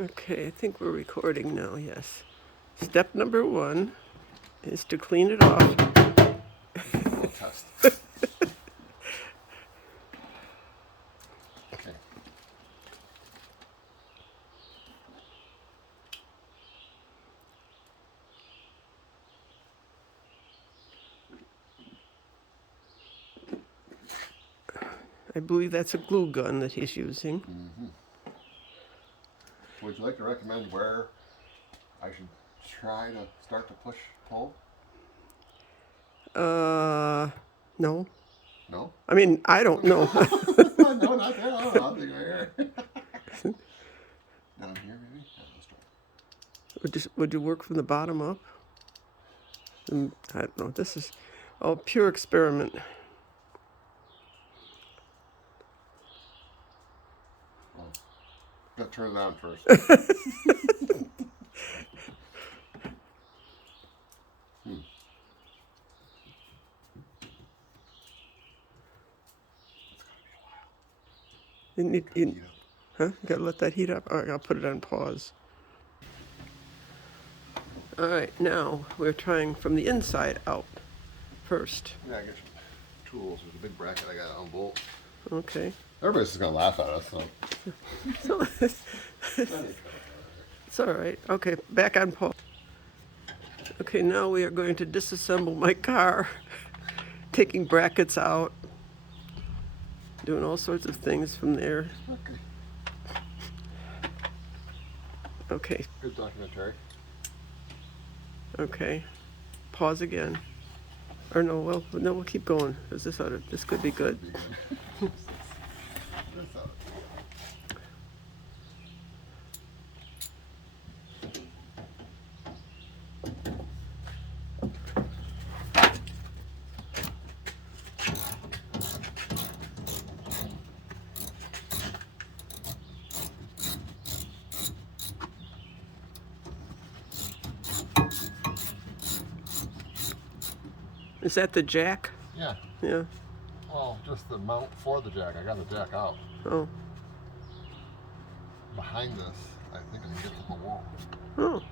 Okay, I think we're recording now, yes. Step number 1 is to clean it off. Little test. Okay. I believe that's a glue gun that he's using. Would you like to recommend where I should try to start to pull? No. No? I mean, I don't know. No, not there. I don't know. I'll think right here. Down here, maybe? Yeah, let's try. Would you work from the bottom up? I don't know. This is pure experiment. Oh, gotta turn it on first. You gotta let that heat up. All right, I'll put it on pause. All right, now we're trying from the inside out first. Yeah, I get some tools. There's a big bracket I gotta unbolt. Okay. Everybody's just gonna laugh at us, so. It's all right. Okay, back on pause. Okay, now we are going to disassemble my car, taking brackets out, doing all sorts of things from there. Okay, Good documentary. okay. Pause again. Or no, we'll keep going. This could be good. Is that the jack? Yeah. Yeah. Well, just the mount for the jack. I got the jack out. Oh. Behind this, I think I can get to the wall. Oh.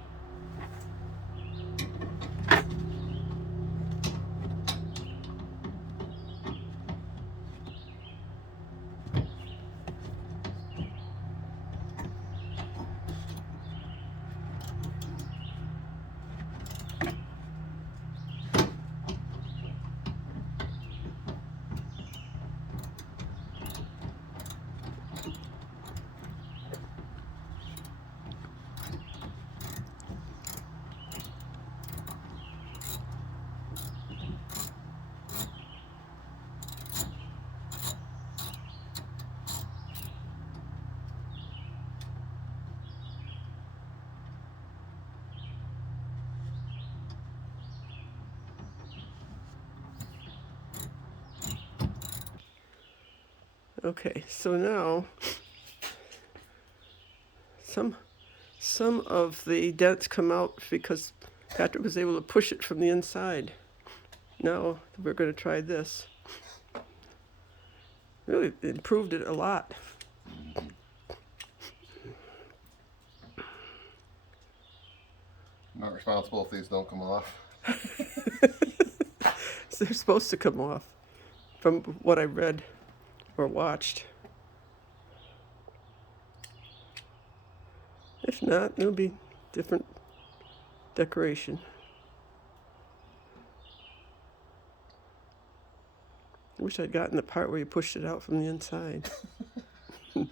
Okay, so now some of the dents come out because Patrick was able to push it from the inside. Now we're going to try this. Really improved it a lot. I'm not responsible if these don't come off. So they're supposed to come off from what I read or watched. If not, it'll be different decoration. I wish I'd gotten the part where you pushed it out from the inside. Maybe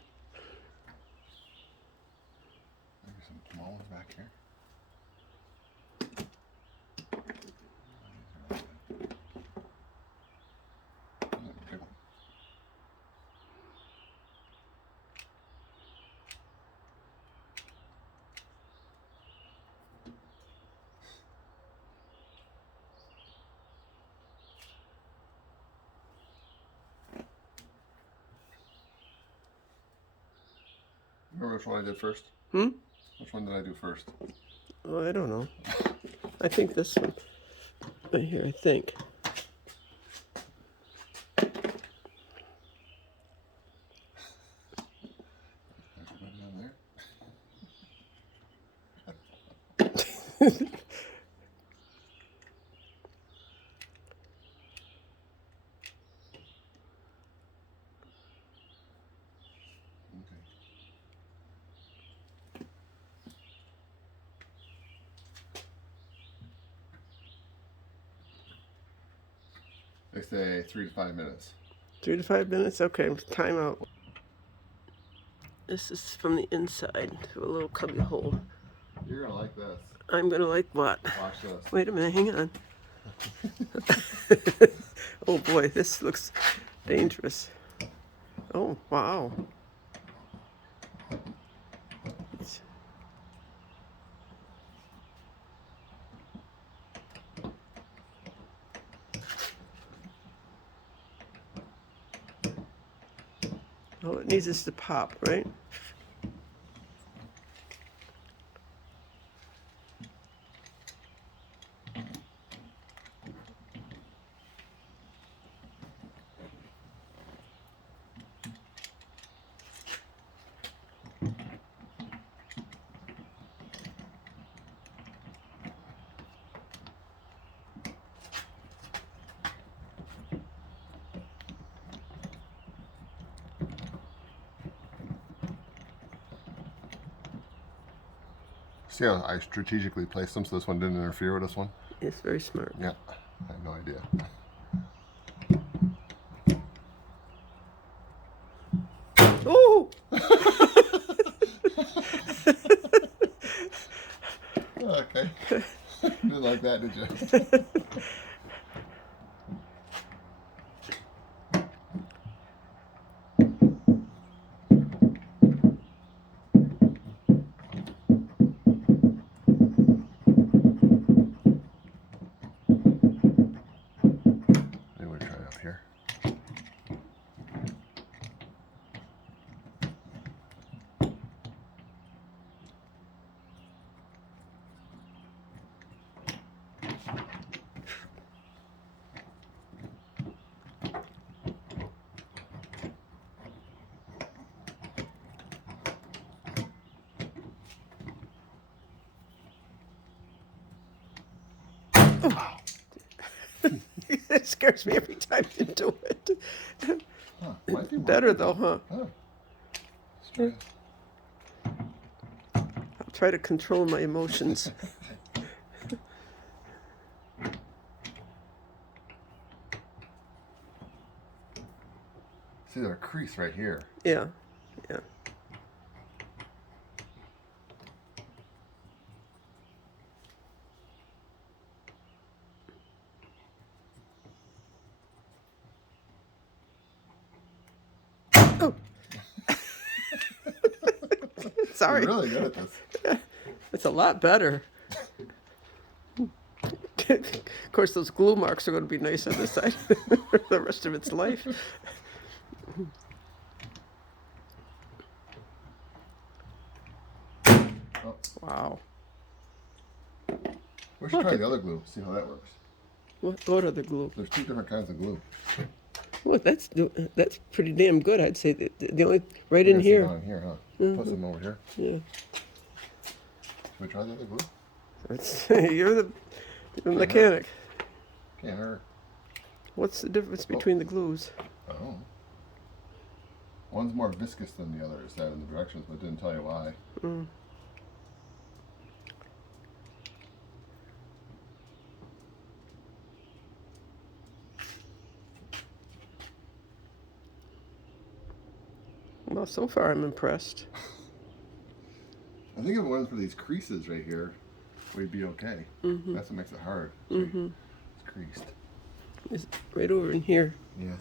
some small ones back here. Big one. Remember which one I did first? Which one did I do first? Oh, I don't know. I think this one. Right here, I think. Down there. They say 3 to 5 minutes. 3 to 5 minutes? Okay, time out. This is from the inside through a little cubby hole. You're gonna like this. I'm gonna like what? Watch this. Wait a minute, hang on. Oh boy, this looks dangerous. Oh, wow. All it needs is to pop, right? See how I strategically placed them so this one didn't interfere with this one? It's very smart. Yeah, I have no idea. Oh! Okay. Didn't like that, did you? Maybe we'll try up here. It scares me every time you do it. Huh, might be Better working. though, huh? Huh. Let's try it. I'll try to control my emotions. See, there's a crease right here. Yeah, yeah. Oh! Sorry. You're really good at this. It's a lot better. Of course, those glue marks are going to be nice on this side for the rest of its life. Oh, Wow. we should try the other glue, see how that works. What other glue? There's 2 different kinds of glue. Well, that's pretty damn good, I'd say. The only right We're in gonna see here. down in here, huh? Put some over here. Yeah. Should we try the other glue? That's, you're the mechanic. Can't hurt. What's the difference between the glues? Oh. One's more viscous than the other, it said in the directions, but didn't tell you why. Mm. Well, so far I'm impressed. I think if it wasn't for these creases right here, we'd be okay. Mm-hmm. That's what makes it hard. Mm-hmm. It's creased. It's right over in here. Yeah.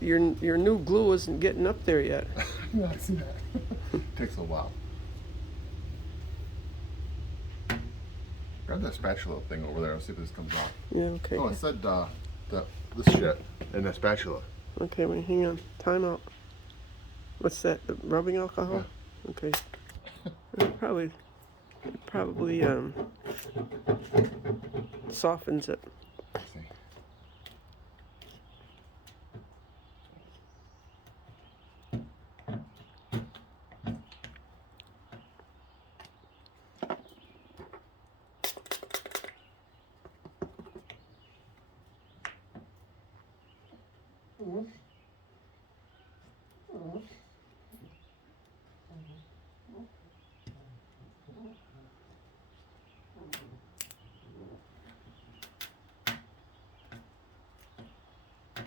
Your new glue isn't getting up there yet. Yeah, I see that. Takes a while. Grab that spatula thing over there. Let's see if this comes off. Yeah, okay. Oh, it said this shit and that spatula. Okay, wait, hang on. Time out. What's that? The rubbing alcohol? Okay. Probably Softens it. Let's see.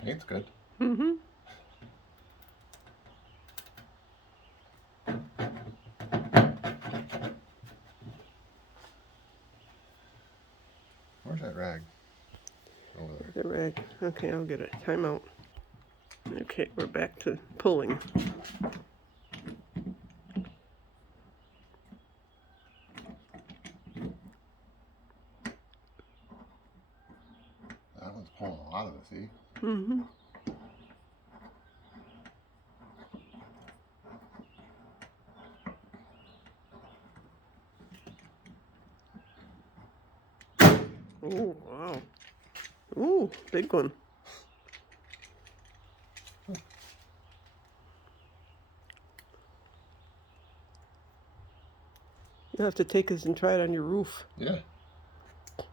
Paint's good. Mm-hmm. Where's that rag? Over there. The rag. Okay, I'll get it. Time out. Okay, we're back to pulling. That one's pulling a lot of it, see? Mm-hmm. Oh, wow. Ooh, big one. You'll have to take this and try it on your roof. Yeah. Oh,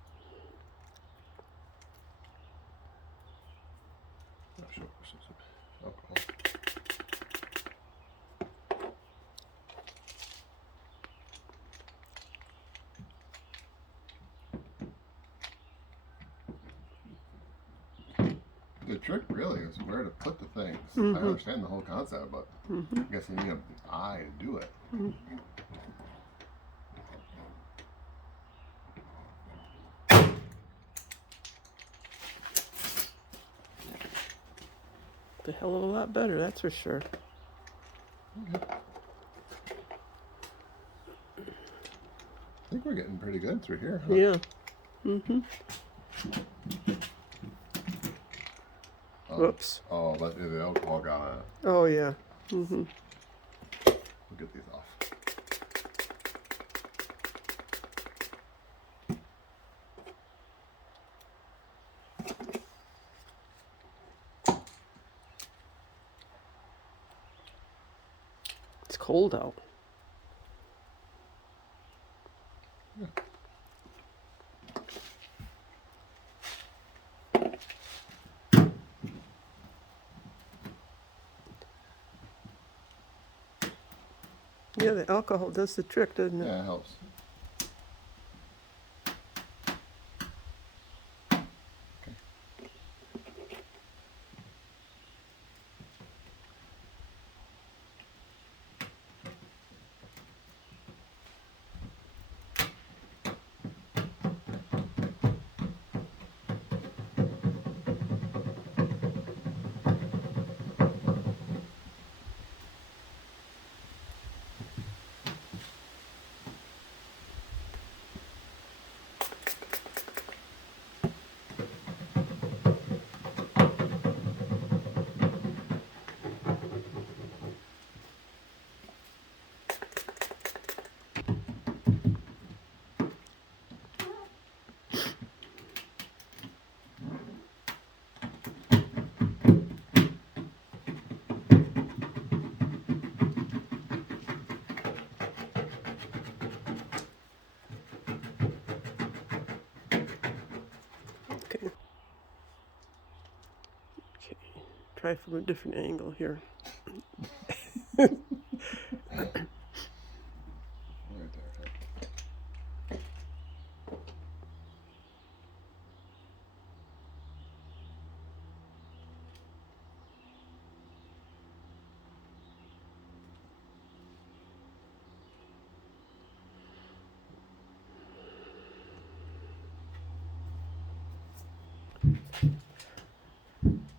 sure. Alcohol. The trick really is where to put the things. Mhm. I understand the whole concept, but Mm-hmm. I guess you need an eye to do it. Mm-hmm. It's a hell of a lot better, that's for sure. Okay. I think we're getting pretty good through here, huh? Yeah. Mm-hmm. Whoops. Oh, but the alcohol got on it. Oh, yeah. Mm-hmm. We'll get these off. It's cold out. Yeah. Yeah, the alcohol does the trick, doesn't it? Yeah, it helps. Okay. Okay. Try from a different angle here. Right there.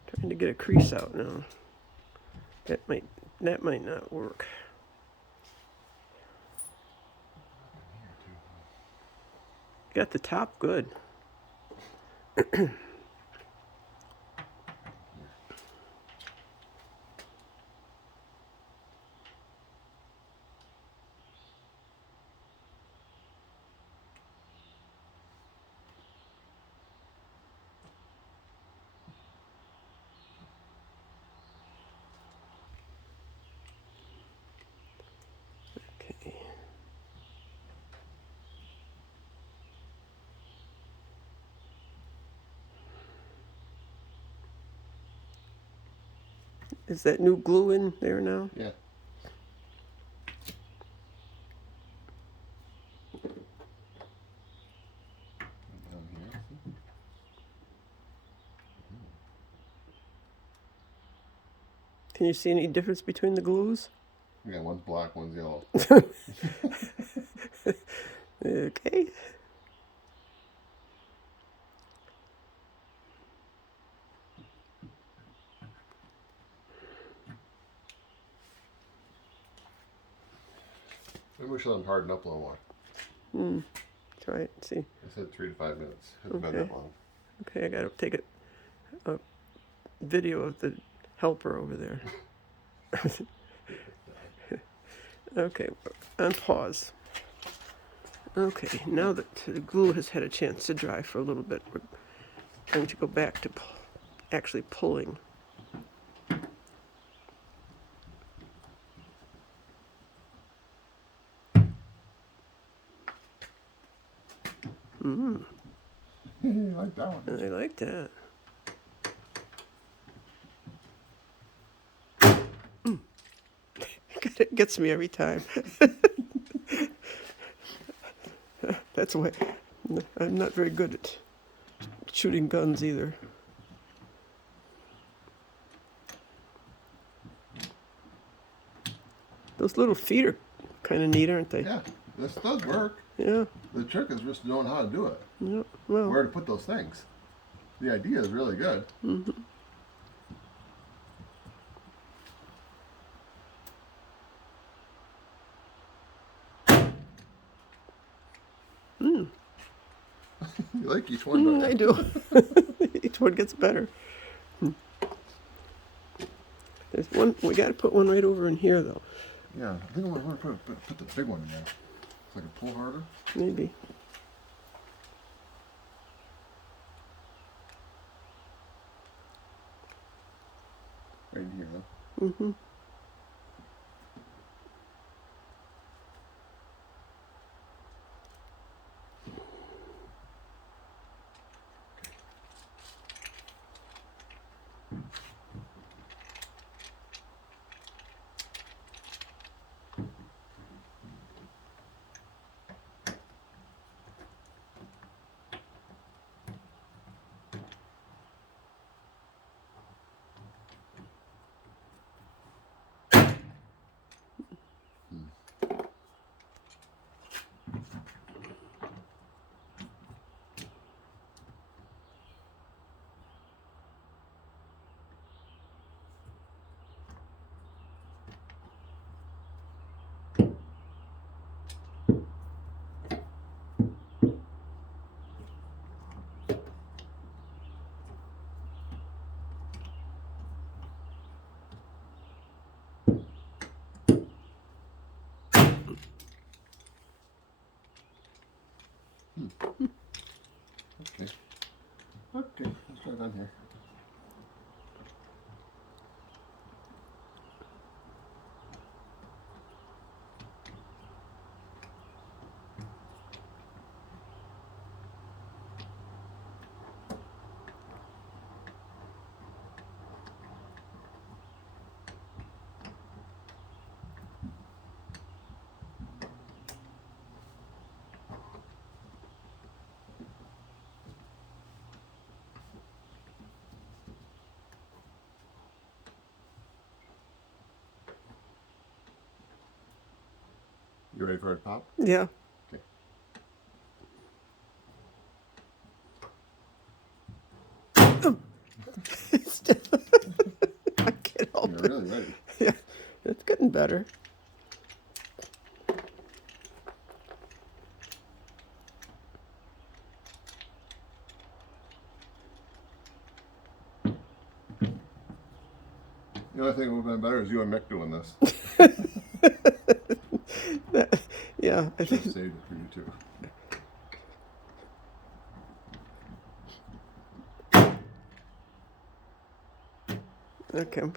Trying to get a crease out now. That might not work. Got the top good. Is that new glue in there now? Yeah. Down here. Can you see any difference between the glues? Yeah, one's black, one's yellow. Okay. Maybe we should let them harden up a little more. Try it. See. I said 3 to 5 minutes. Hasn't been Okay. that long. Okay, I gotta take a video of the helper over there. Okay, on pause. Okay, now that the glue has had a chance to dry for a little bit, we're going to go back to actually pulling. You like that one? I like that. It gets me every time. That's why I'm not very good at shooting guns either. Those little feet are kind of neat, aren't they? Yeah, this does work. Yeah. The trick is just knowing how to do it. Yeah. Well. Where to put those things. The idea is really good. You like each one, don't you? I do. Each one gets better. There's one. We got to put one right over in here, though. Yeah, I think I want to put the big one in there. So I can pull harder. Maybe. Right in here, huh? Mm-hmm. Okay. Okay, let's try down here. You ready for it to pop? Yeah. Okay. I can't help You're it. really ready. Yeah, it's getting better. The only thing that would have been better is you and Mick doing this. Yeah, I Should think. have saved it for you too. Okay, I'm